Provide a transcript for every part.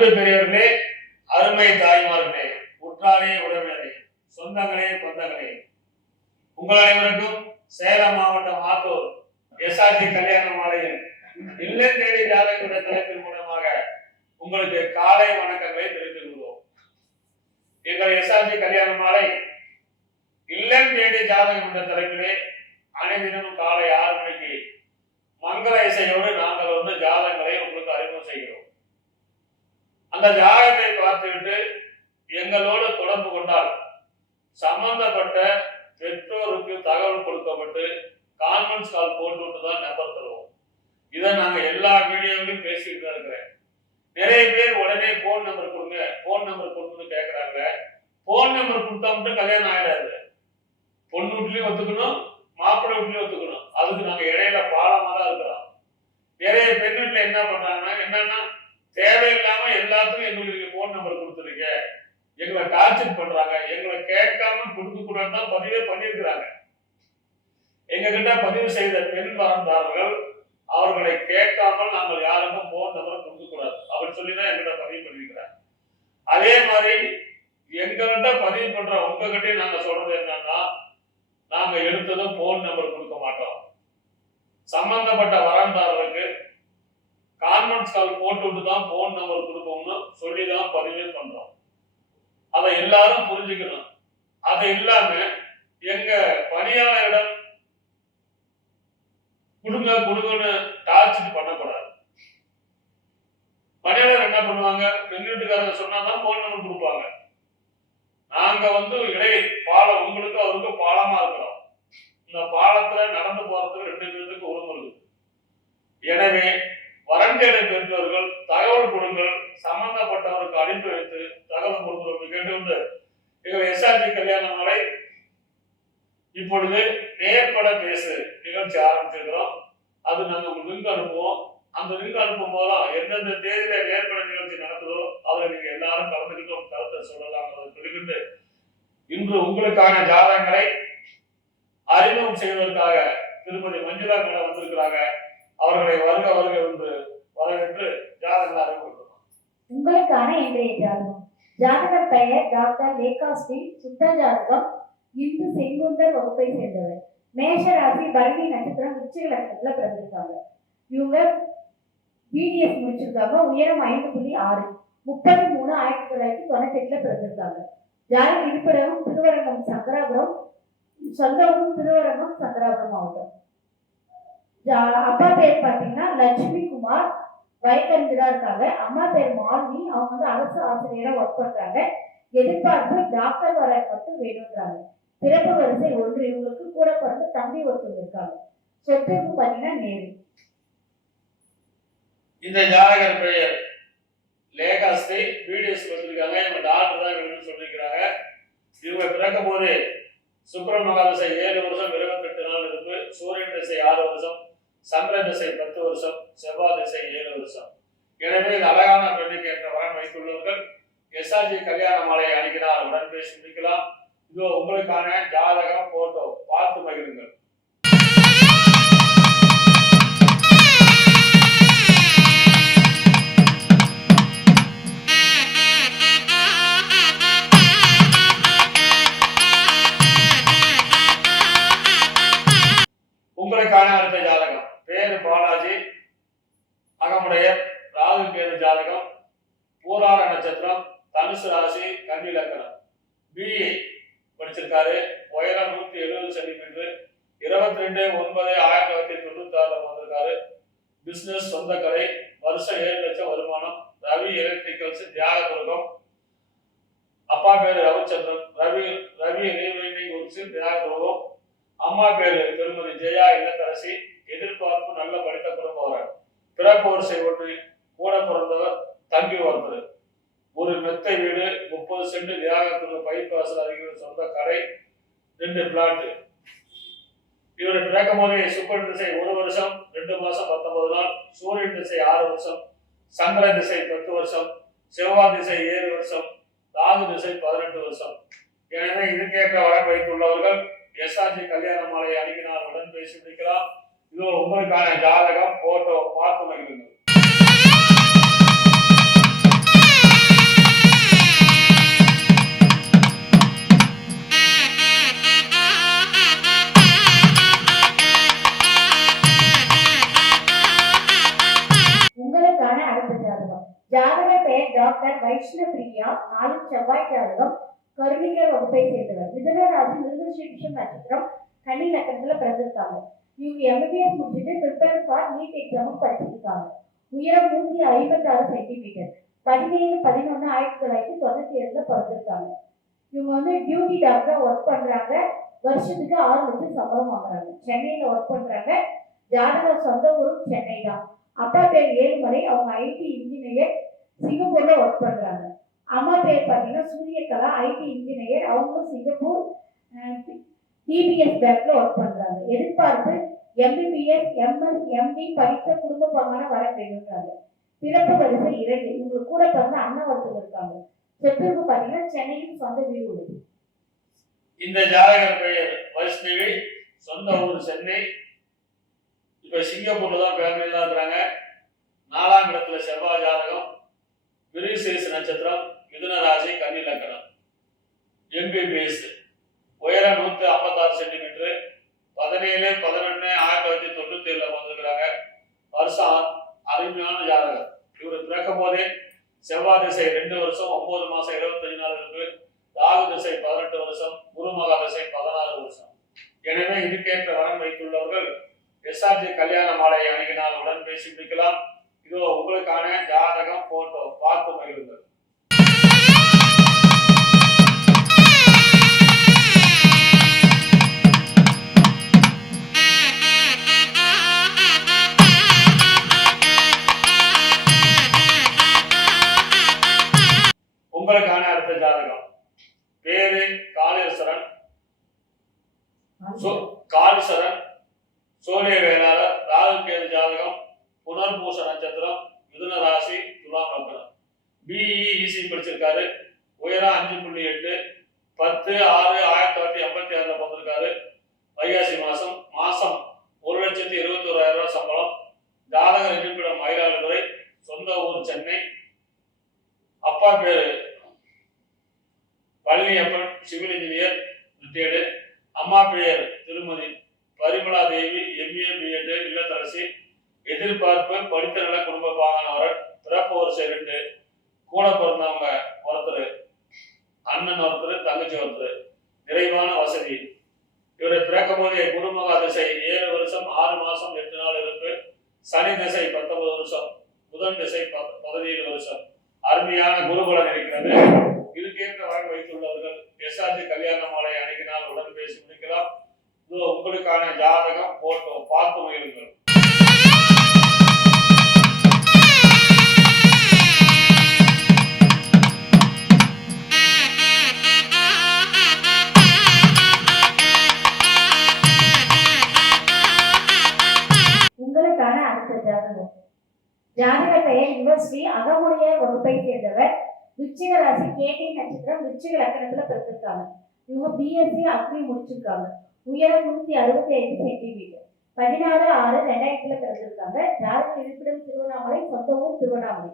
அன்பு பெரியவர்களே, அருமை தாய்மார்களே, உற்றாரே உறவினரே, சொந்தங்களே பந்தங்களே, உங்கள் அனைவருக்கும் சேலம் மாவட்டம் ஆத்தூர் எஸ்ஆர்ஜி கல்யாண மாலையில் இல்லம் தேடி ஜாதகத்துடைய தலைப்பின் மூலமாக உங்களுக்கு காலை வணக்கங்களை தெரிவித்துக் கொள்வோம். எங்கள் எஸ்ஆர்ஜி கல்யாண மாலை இல்லம் தேடி ஜாதகம் என்ற தலைப்பிலே அனைதினமும் காலை 6 மணிக்கு மங்கள இசையோடு நாங்கள் ஜாதகங்களை உங்களுக்கு அறிமுகம் செய்கிறோம். அந்த ஜாதகத்தை பார்த்துவிட்டு எங்களோடு தொடர்பு கொண்டால் சம்பந்தப்பட்ட பெற்றோருக்கு தகவல் கொடுக்கப்பட்டு கான்ஃபரன்ஸ் கால் போட்டு தான் நம்பர் தருவோம். இதை நாங்கள் எல்லா வீடியோவிலும் பேசிட்டு தான் இருக்கிறேன். நிறைய பேர் உடனே போன் நம்பர் கொடுங்கன்னு கேட்குறாங்க. போன் நம்பர் கொடுத்தா மட்டும் கல்யாணம் ஆகிடாது. பொண்ணு வீட்லையும் ஒத்துக்கணும், மாப்பிள்ளை வீட்லையும் ஒத்துக்கணும். அதுக்கு நாங்கள் இடையில பாலமாக தான் இருக்கிறோம். நிறைய பெண் வீட்டில் என்ன பண்றாங்கன்னா, என்னன்னா தேவையில்லாம எல்லாத்துக்கும் எங்களுக்கு போன் நம்பர் கொடுத்துருங்க, எங்களை டார்ச்சர் பண்றாங்க, எங்களை கேட்காம கொடுக்க கூடாது தான் பதிவே பண்ணியிருக்கிறாங்க. எங்க கிட்ட பதிவு செய்த பெண் வரந்தாரர்கள் அவர்களை கேட்காமல் நாங்கள் யாருக்கும் போன் நம்பர் கொடுக்க கூடாது அப்படி சொல்லிதான் எங்கிட்ட பதிவு பண்ணிருக்கிறாங்க. அதே மாதிரி எங்ககிட்ட பதிவு பண்ற உங்ககிட்ட நாங்க சொல்றது என்னன்னா, நாங்க எடுத்ததும் போன் நம்பர் கொடுக்க மாட்டோம். சம்பந்தப்பட்ட வரந்தாரருக்கு கான்ஃபரன்ஸ் கால் போட்டு தான் போன் நம்பர் கொடுப்போம்னு சொல்லிதான் பதிவே பண்றோம். அதை எல்லாரும் புரிஞ்சுக்கணும். அது இல்லாம எங்க பணியாளரிடம் கொடுங்கன்னு டார்ச்சர் பண்ணக்கூடாது. பணியாளர் என்ன பண்ணுவாங்க, பெண் வீட்டுக்காரங்க சொன்னாதான் போன் நம்பர் கொடுப்பாங்க. நாங்க இடை பாலம் உங்களுக்கு அவருக்கு பாலமா இருக்கிறோம். இந்த பாலத்துல நடந்து போறதுக்கு 2 பேருக்கு உரிமை இருக்கு. எனவே வரண்டேடை பெற்றவர்கள் தகவல் கொடுங்கள், சம்பந்தப்பட்டவருக்கு அனுப்பி வைத்து தகவல் கொடுக்கிறோம் கேட்டு எங்கள் எஸ்ஆர்ஜி கல்யாண மாலை இப்பொழுது நேர்பட பேசு நிகழ்ச்சி ஆரம்பிச்சிருக்கிறோம். அது நாங்கள் உங்களுக்கு லிங்க் அனுப்புவோம். அந்த லிங்க் அனுப்பும் போதும் எந்தெந்த தேதியில நேர்பட நிகழ்ச்சி நடத்துதோ அதில் நீங்க எல்லாரும் கலந்துக்கிட்டு கருத்தை சொல்லலாம் சொல்லிக்கிட்டு இன்று உங்களுக்கான ஜாதகங்களை அறிமுகம் செய்வதற்காக திருமதி மஞ்சுளா மேடம் வந்திருக்கிறாங்க. அவர்களை வருக என்று வரவேற்று ஜாதகங்களை அறிமுகம். உங்களுக்கான இன்றைய ஜாதகம். ஜாதகர் பெயர் டாக்டர் லேகா ஸ்ரீ. சுத்த ஜாதகம். இந்து செங்குந்தர் வகுப்பை சேர்ந்தவர். மேஷ ராசி, பரணி நட்சத்திரம், விருச்சிக லக்னத்துல பிறந்திருக்காங்க. இவங்க பிடிஎஸ் முடிச்சிருக்காங்க. உயரம் 5.6, 30/3/1998 பிறந்திருக்காங்க. ஜாதக இருப்பிடமும் திருவரங்கம் சங்கராபுரம், சொந்த ஊரும் திருவரங்கம் சங்கராபுரம் மாவட்டம். அப்பா பேர் பாத்தீங்கன்னா லட்சுமி குமார், வயக்கறிஞரா இருக்காங்க. அம்மா பேர் மாலினி, அவங்க அரசு ஆசிரியரா ஒர்க் பண்றாங்க. எதிர்பார்ப்பு டாக்டர் வர மட்டும் வேணும்ன்றாங்க. பிறப்பு வரிசை 1. இவங்களுக்கு கூட பிறந்த தம்பி ஒருத்தவங்க இருக்காங்க. சொத்துக்கு பாத்தீங்கன்னா நேரு. இந்த ஜாதகர் பெயர் லேகாஸ்ரீ. பிடிஎஸ் வந்திருக்காங்க. இவங்க டாக்டர் தான் வேணும்னு சொல்லியிருக்கிறாங்க. இவங்க பிறக்கும் போது சுக்கிரன் மகாதசை 7 வருஷம் 28 நாள் இருப்பு, சூரியன் திசை 6 வருஷம், சந்திர திசை 10 வருஷம், செவ்வாய் திசை 7 வருஷம். எனவே இது அழகான பெண்ணுக்கு என்ற வரன் வைத்துள்ளவர்கள் எஸ்ஆர்ஜி கல்யாண மாலையை அணிக்கிறார். உடன் பேசி முடிக்கலாம். இதோ உங்களுக்கான ஜாதகம் போட்டோ பார்த்து மகிழுங்கள். உங்களுக்கான அடுத்த ஜாதகம். பேரு பாலாஜி, அகமுடைய ராகு கேது ஜாதகம், பூராட நட்சத்திரம், தனுசு ராசி, கன்னி லக்னம். பிஏ படிச்சிருக்காரு. உயரம் 170 சென்டிமீட்டர், 22/9/1996 வந்திருக்காரு. பிசினஸ் சொந்த கடை, வருஷம் 7 லட்சம் வருமானம். ரவி எலக்ட்ரிக்கல்ஸ், தியாகதுர்கம். அப்பா பேரு ரவிச்சந்திரன், ரவி ரீவைண்டிங் ஒர்க்ஸ், தியாகதுர்கம். அம்மா பேரு திருமதி ஜெயா இல்லத்தரசி. எதிர்பார்ப்பு நல்ல படித்த குடும்பவர். பிறப்பு வரிசை 1. கூட பிறந்தவர் தம்பி ஒருத்தர். ஒரு மெத்தை வீடு, 30 சென்ட், தியாகத்துள்ள பைப்பாசல் அருகில் சொந்த கடை, 2 பிளாட். இவரு பிறக்கும் போதே சுக்கரன் திசை 1 வருஷம் 2 மாசம் 19 நாள், சூரியன் திசை 6 வருஷம், சந்திர திசை 10 வருஷம், செவ்வாய் திசை 7 வருஷம், ராகு திசை 18 வருஷம். எனவே இதுக்கேற்ற வரன் வைத்துள்ளவர்கள் எஸ்ஆர்ஜி கல்யாண மாலை அணுகினால் உடன் பேசி முடிக்கலாம். இது உங்களுக்கான ஜாதகம் போட்டோ பார்த்து மகிழுங்கள். ஜாதக பெயர் டாக்டர் வைஷ்ணவ பிரியா. நாளில் செவ்வாய் ஜாதகம். கருணிகர் வகுப்பை சேர்ந்தவர். மிதுன ராசி மிருகசீரிஷம் நட்சத்திரம் கன்னி லக்னத்துல பிறந்திருக்காங்க. இவங்க எம்பிபிஎஸ் முடிச்சுட்டு ப்ரிப்பேர் ஃபார் நீட் எக்ஸாமும் படிச்சிருக்காங்க. உயரம் 156 சென்டிமீட்டர். 17/11/1997 பிறந்திருக்காங்க. இவங்க டியூட்டி டாக்டரா ஒர்க் பண்றாங்க. வருஷத்துக்கு 6 லட்சம் சம்பளம் வாங்குறாங்க. சென்னையில ஒர்க் பண்றாங்க. ஜாதக சொந்த ஊரும் சென்னை தான். அப்பா பேர் ஏழுமலை. அவங்க ஐடி இன்ஜினியர். சிங்கப்பூர்ல ஒர்க் பண்றாங்க. அம்மா பேர் பார்த்தீங்கன்னா சூரியகலா. IT engineer. அவங்களும் சிங்கப்பூர் டிபிஎஸ் பேங்க்ல ஒர்க் பண்றாங்க. எதிர்பார்ப்பு எம்பிபிஎஸ் எம்எஸ் எம்டி படித்த குடும்ப பாங்கான வர வேணுன்றாங்க. பிறப்பு வரிசை 2. இவங்களுக்கு கூட பிறந்த அண்ணன் ஒருத்தர் இருக்காங்க. சொத்துக்கு பார்த்தீங்கன்னா சென்னையில் சொந்த வீடு உள்ளது. இந்த ஜாதகர் பெயர் வைஷ்ணவி. சொந்த ஊர் சென்னை. இப்ப சிங்கப்பூர்ல தான் ஃபேமிலி தான் இருக்கிறாங்க. 4ஆம் இடத்துல செவ்வாய் ஜாதகம். மிருகசீரிஷ நட்சத்திரம். மிதுன ராசி கன்னி லக்னம். எம்பிபிஎஸ். உயரம் 156 சென்டிமீட்டர். 17/11/1997 வந்திருக்கிறாங்க. வருஷம் அருமையான ஜாதகம். இவர் பிறக்கும் போதே செவ்வாய் திசை 2 வருஷம் 9 மாசம் 25 நாள் இருக்கு. ராகு திசை 18 வருஷம். குரு மகா திசை 16 வருஷம். எனவே இதுக்கேற்ற வரன் வைத்துள்ளவர்கள் எஸ்ஆர்ஜி கல்யாண மாலையை அணுகினால் உடன் பேசி முடிக்கலாம். இதோ உங்களுக்கான ஜாதகம் போட்டோ பார்த்து மகிழுங்கள். உங்களுக்கான அடுத்த ஜாதகம். பேரு காளீஸ்வரன். சூரிய வேளாளர். ராகு கேது ஜாதகம். புனர்பூச நட்சத்திரம். மிதுன ராசி துலாம் லக்னம். பிஇசி படிச்சிருக்காரு. உயரம் 5.8. 10/6/1986 பிறந்திருக்காரு. வைகாசி மாசம் 1,21,000 சம்பளம். ஜாதக இருப்பிடம் மயிலாடுதுறை. சொந்த ஊர் சென்னை. அப்பா பேரு பழனியப்பன். Civil engineer retired. அம்மா பெயர் திருமதி பரிமளா தேவி. எம்ஏ பிஎட் இல்லத்தரசி. எதிர்பார்ப்பு படித்த நல்ல குடும்ப பாகனவர். பிறப்பு வரிசை 2. கூட பிறந்தவங்க ஒருத்தர், அண்ணன் ஒருத்தர், தங்கச்சி ஒருத்தர். நிறைவான வசதி. இவரை பிறக்கும் போதே குருமகா திசை 7 வருஷம் 6 மாசம் 8 நாள் இருக்கு. சனி திசை 19 வருஷம். புதன் திசை 17 வருஷம். அருமையான குருபலன் இருக்கிறது. இதுக்கேற்ற வரன் வைத்துள்ளவர்கள் எஸ்ஆர்ஜி கல்யாண மாலை அணுகினால் உடன் பேசி முடிக்கலாம். இதோ உங்களுக்கான ஜாதகம் போட்டோ பார்த்து மகிழுங்கள். உங்களுக்கான அடுத்த ஜாதகம். ஜாதக பெயர் யுவஸ்ரீ. அகமுடைய வகுப்பை சேர்ந்தவர். விருச்சிக ராசி கேட்டி நட்சத்திரம். விருச்சிக லக்னத்துல பிறந்திருக்காங்க. இவங்க பிஎஸ்சி அக்ரி முடிச்சிருக்காங்க. உயரம் 165 சென்டிமீட்டர். 16/6/2000 பிறந்திருக்காங்க. ஜாதக இருப்பிடம் திருவண்ணாமலை. சொந்த ஊர் திருவண்ணாமலை.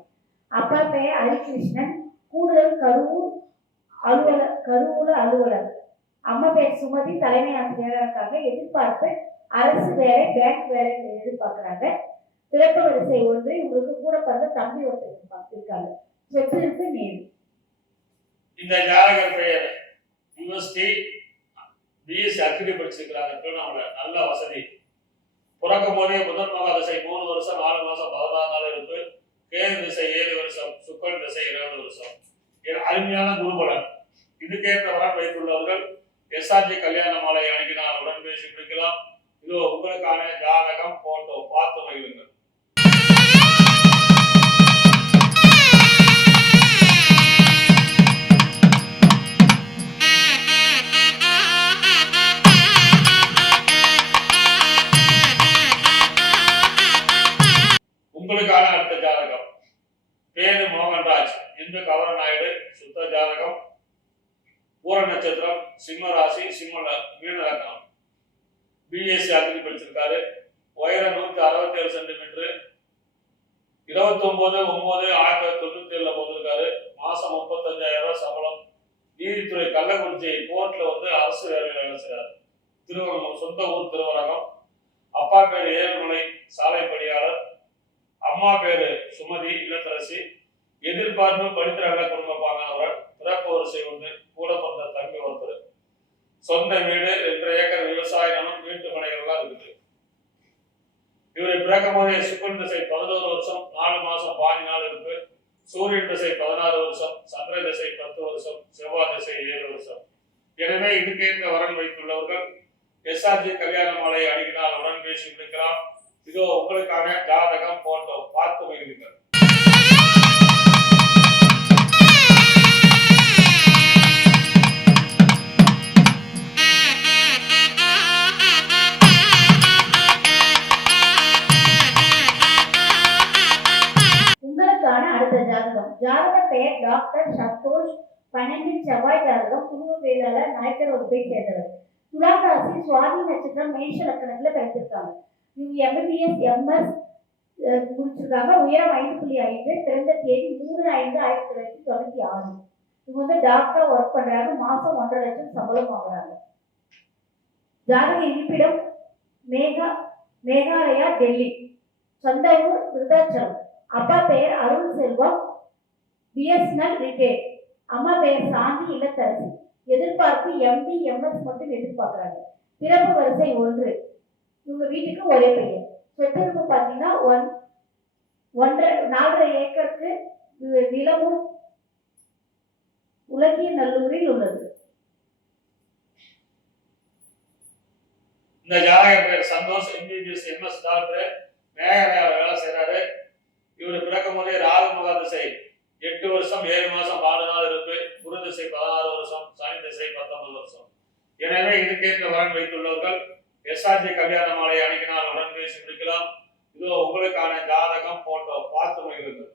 அப்பா பெயர் ஹரிகிருஷ்ணன். கூடுதல் கருவூல அலுவலர். அம்மா பெயர் சுமதி. தலைமை ஆசிரியராக இருக்காங்க. எதிர்பார்ப்பு அரசு வேலை, பேங்க் வேலை எதிர்பார்க்கிறாங்க. பிறப்பு வரிசை 1. இவங்களுக்கு கூட பிறந்த தம்பி ஒருத்தர் இருக்காங்க. சொத்து இருக்கு நேரு. இந்த ஜாதகர் பெயர் யுவஸ்ரீ. பிஎஸ்சி அக்ரி படிச்சிருக்கிறாங்க. திருவண்ணாமலை. நல்ல வசதி. பிறக்கும் போதே புதன் மகா திசை 3 வருஷம் 4 மாசம் 16 நாள் இருக்கு. கேது திசை 7 வருஷம். சுக்கரன் திசை 20 வருஷம். அருமையான குருபலன். இதுக்கேற்ற வரன் வைத்துள்ளவர்கள் எஸ்ஆர்ஜி கல்யாண மாலை அணுகினால் உடன் பேசி முடிக்கலாம். இதோ உங்களுக்கான ஜாதகம் போட்டோ பார்த்து மகிழுங்கள். உங்களுக்கான அடுத்த ஜாதகம். பேரு மோகன்ராஜ். இந்து கவர நாயுடு. சுத்த ஜாதகம். பூர நட்சத்திரம். சிம்ம ராசி. மீன லக்னம். பிஎஸ்சி அக்ரி படிச்சிருக்காரு. உயரம் 167 சென்டிமீட்டர். 29/9/1997 போட்டிருக்காரு. மாசம் 35,000 சம்பளம். நீதித்துறை கள்ளக்குறிச்சி கோர்ட்ல அரசு வேலையில் வேலை செய்றாரு. திருவரங்கம். சொந்த ஊர் திருவரங்கம். அப்பா பேர் ஏழுமலை. சாலை பணியாளர். அம்மா பேரு சுமதி. இல்லத்தரசி. எதிர்பார்ப்பு படித்த நல்ல குடும்ப பாங்கானவர், பிறப்பு வரிசை ஒன்று, கூட பிறந்த தம்பி ஒருத்தர், சொந்த வீடு 2 ஏக்கர் விவசாய நிலம், வீட்டு மனைகள்லாம் இருக்குது. இவரை பிறக்கும் போதே சுக்கரன் திசை 11 வருஷம் 4 மாசம் 5 நாள் இருக்கு. சூரியன் திசை 16 வருஷம், சந்திர திசை 10 வருஷம், செவ்வாய் திசை 7 வருஷம். எனவே இதுக்கேற்ற வரன் வைத்துள்ளவர்கள் எஸ்ஆர்ஜி கல்யாண மாலை அணுகினால் உடன் பேசி முடிக்கலாம். இதோ உங்களுக்கான ஜாதகம் போட்டோ பார்த்து வையுங்கள். உங்களுக்கான அடுத்த ஜாதகம். ஜாதக பெயர் டாக்டர் சந்தோஷ். 12 செவ்வாய் ஜாதகம். குடும்ப வேளாளர், நாயக்கர் வகுப்பை சேர்ந்தவர். துலாம் ராசி, சுவாதி நட்சத்திரம், மேஷ லக்கணத்துல பிறந்திருக்காங்க. இவங்க எம்பிபிஎஸ் எம்எஸ் முடிச்சிருக்காங்க. உயரம் 5.5, பிறந்த தேதி 3/5/1996. இவங்க வந்து டாக்டர் ஒர்க் பண்றாங்க. மாசம் 1.5 லட்சம் சம்பளம் வாங்குறாங்க. ஜாதக இருப்பிடம் மேகாலயா, டெல்லி. சொந்த ஊர் விருதாச்சலம். அப்பா பெயர் அருள் செல்வம், பிஎஸ்என்எல் ரிட்டையர்ட். அம்மா பெயர் சாந்தி, இல்லத்தரசி. எதிர்பார்ப்பு எம்டி எம்எஸ் மட்டும் எதிர்பார்க்குறாங்க. பிறப்பு வரிசை 1. இவங்க வீட்டுக்கு ஒரே பையன். சொத்து பார்த்தீங்கன்னா 4.5 ஏக்கருக்கு நிலமும் உலகிய நல்லூரில் உள்ளது. இந்த ஜாதக பேர் சந்தோஷ், எம்பிபிஎஸ் எம்எஸ் டாக்டர், மேகாலயாவில் வேலை செய்யறாரு. இவர் பிறக்கும் போதே ராகு மகா திசை 8 வருஷம் 7 மாசம் 4 நாள் இருக்கு. குரு திசை 16 வருஷம், சனி திசை 19 வருஷம். எனவே இதுக்கேற்ற வரன் வைத்துள்ளவர்கள் எஸ்ஆர்ஜி கல்யாண மாலை அணுகினால் உடன் பேசி முடிக்கலாம். இதோ உங்களுக்கான ஜாதகம் போட்டோ பார்த்து வையுங்கள்.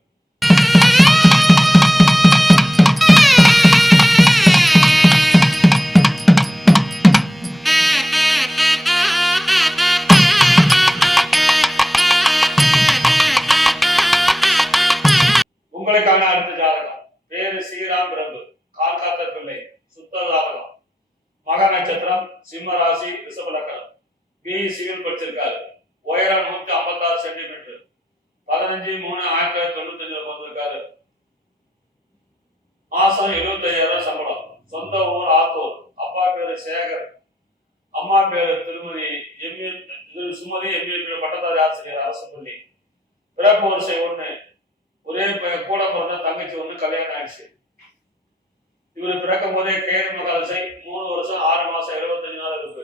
உங்களுக்கான அடுத்த ஜாதகம். பேரு ஸ்ரீராம் பிரபு, கால்காத்த பிள்ளை, சுத்த ஜாதகம். மக நட்சத்திரம், சிம்ம ராசி, ரிஷப லக்னம். பிஇ சிவில் படிச்சிருக்காரு. உயரம் 156 சென்டிமீட்டர். 15/3/1995 பிறந்திருக்காரு. மாசம் 75,000 சம்பளம். சொந்த ஊர் ஆத்தூர். அப்பா பேரு சேகர், அம்மா பேரு திருமதி சுமதி, எம்ஏ பட்டதாரி ஆசிரியர், அரசு பள்ளி. பிறப்பு வரிசை 1. ஒரே கூட பிறந்த தங்கச்சி 1, கல்யாணம் ஆயிடுச்சு. இவர் பிறக்கும் போதே கேது மகா திசை 3 வருஷம் 6 மாசம் 25 நாள் இருக்கு.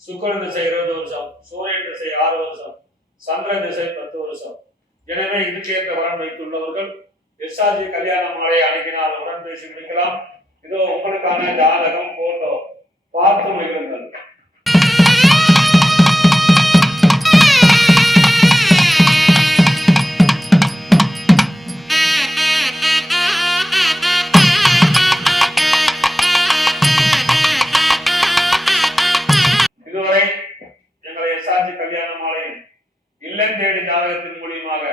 சுக்கிரன் திசை 20 வருஷம், சூரியன் திசை 6 வருஷம், சந்திர திசை 10 வருஷம். எனவே இதுக்கேற்ற வரன் வைத்துள்ளவர்கள் எஸ்ஆர்ஜி கல்யாண மாலை அணுகினால் உடன் பேசி முடிக்கலாம். இதோ உங்களுக்கான ஜாதகம் போட்டோ பார்த்து மகிழுங்கள். இதுவரை எங்களை எஸ்ஆர்ஜி கல்யாண மாலையின் இல்லம் தேடி ஜாதகத்தின் மூலியமாக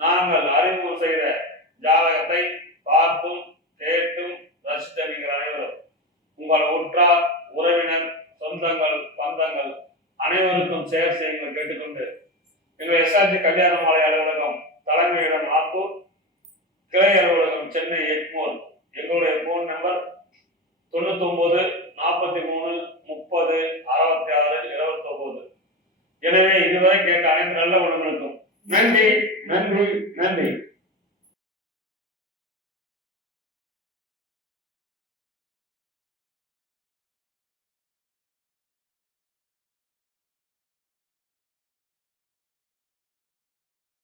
நாங்கள் அறிமுகம் செய்த ஜாதகத்தை பார்த்தும் கேட்டும் ரசித்த நீங்கள் அனைவரும் உங்கள் உற்றார், உறவினர், சொந்தங்கள், பந்தங்கள் அனைவருக்கும் ஷேர் செய்யுங்கள் கேட்டுக்கொண்டு எங்கள் எஸ்ஆர்ஜி கல்யாண மாலை அலுவலகம் தலைமையிடம் ஆத்தூர், கிளை அலுவலகம் சென்னை எக்மோர். எங்களுடைய போன் நம்பர் 99 43 30 66 29. எனவே இதுவரை கேட்ட அனைத்து நல்ல உணவுகளுக்கும் நன்றி, நன்றி, நன்றி.